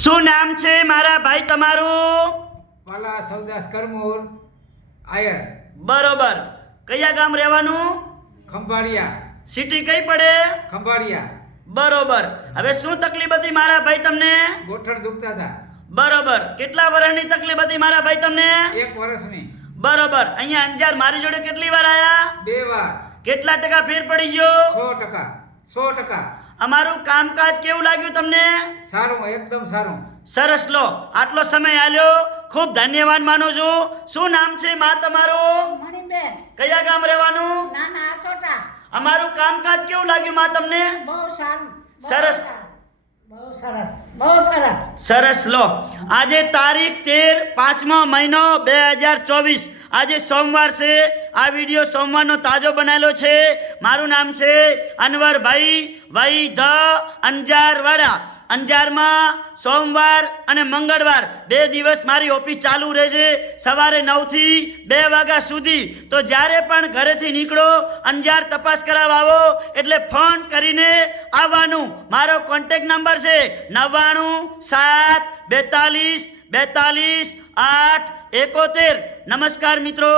શું નામ છે મારા ભાઈ તમારું? પાલા સૌદાસ કરમોર આયર બરોબર. કયા ગામ રહેવાનું? ખંભાળિયા સિટી કઈ પડે? ખંભાળિયા બરોબર. હવે શું તકલીફ હતી મારા ભાઈ તમને? ગોઠણ દુખતા હતા બરોબર. કેટલા વર્ષની તકલીફ હતી મારા ભાઈ તમને? 1 વર્ષની બરોબર. અહીંયા અંજાર મારી જોડે કેટલી વાર આયા? 2 વાર કેટલા ટકા ફેર પડી ગયો? 100%. અમારું કામકાજ કેવું લાગ્યું તમને? સારું, એકદમ સારું. સરસ. લો, આટલો સમય આલ્યો, ખૂબ ધન્યવાદ માનું છું. શું નામ છે માં તમારું? મણીબેન, કયા ગામ રહેવાનું? નાના આસોટા. અમારું કામકાજ કેવું લાગ્યું માં તમને? બહુ સારું. સરસ. બહુ સરસ. બહુ સરસ. સરસ. લો, આજે તારીખ 13 5મો મહિનો 2024, આજે સોમવાર છે. આ વિડીયો સોમવારનો તાજો બનાવેલો છે. મારું નામ છે અનવરભાઈ વૈ ધ અંજારવાડા. અંજારમાં સોમવાર અને મંગળવાર 2 દિવસ મારી ઓફિસ ચાલુ રહેશે, સવારે 9 થી 2 વાગ્યા સુધી. તો જ્યારે પણ ઘરેથી નીકળો, અંજાર તપાસ કરાવવા આવો એટલે ફોન કરીને આવવાનું. મારો કોન્ટેક્ટ નંબર છે 99 7 42 42 8 71. નમસ્કાર મિત્રો.